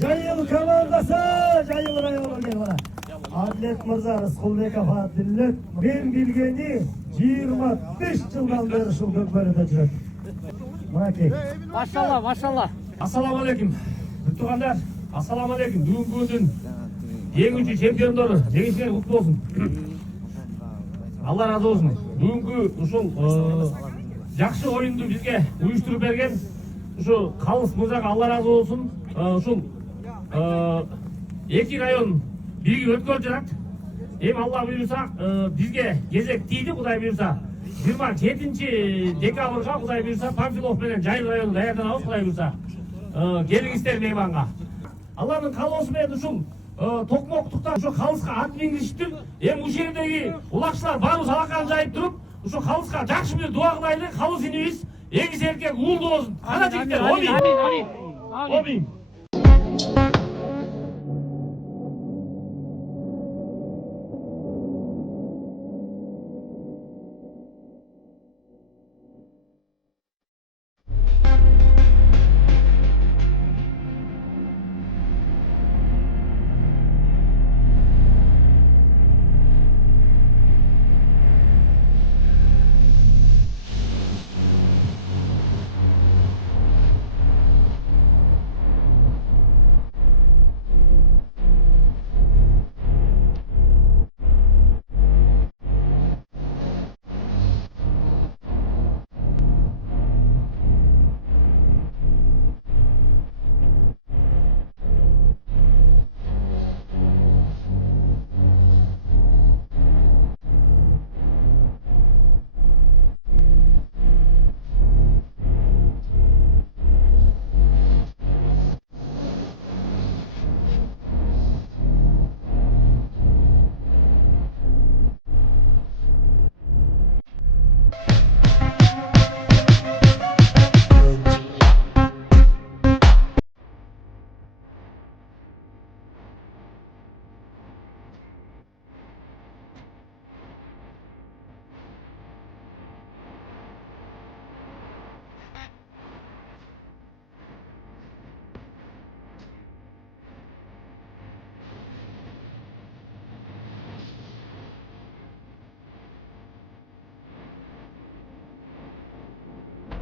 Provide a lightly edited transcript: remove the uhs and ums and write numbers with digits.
Жайыл командасы, Жайыл району келді. Адлет Мырза, Рысқұлбеков Адлет, мен білгені 25 жылдан бері ушул көкбөрүдө жүрөт. Мынакей. Машалла, машалла. Ассаламу алейкум. Туғандар, ассаламу алейкум. Бүгінгі күндің ең үчүнчү чемпиондору жеңишиңер куттуу болсун. Алла разы болсун. Бүгүнкү ушул жакшы оюнду бизге уюштуруп берген ушу Калыс мырзага Алла разы болсун. Ушул эки район биригип өткөрүп жатат. Эми Алла буйруса бизге кезек тийди, Кудай буйруса. 27 декабрга Кудай буйруса Памфилов менен Жайыл районун даярданабыз, Кудай буйруса. Келиңиздер мейманга. Алланын каалоосу менен ушул токмоктукта ушу Калыска ат мингириштир. Эми ушул жердеги улакчылар баары салакан жайып туруп, ушу Калыска жакшы бир дуа кылайлы. Калыс инибиз эгиз эркек уулду болсун. Кана жигиттер, омин.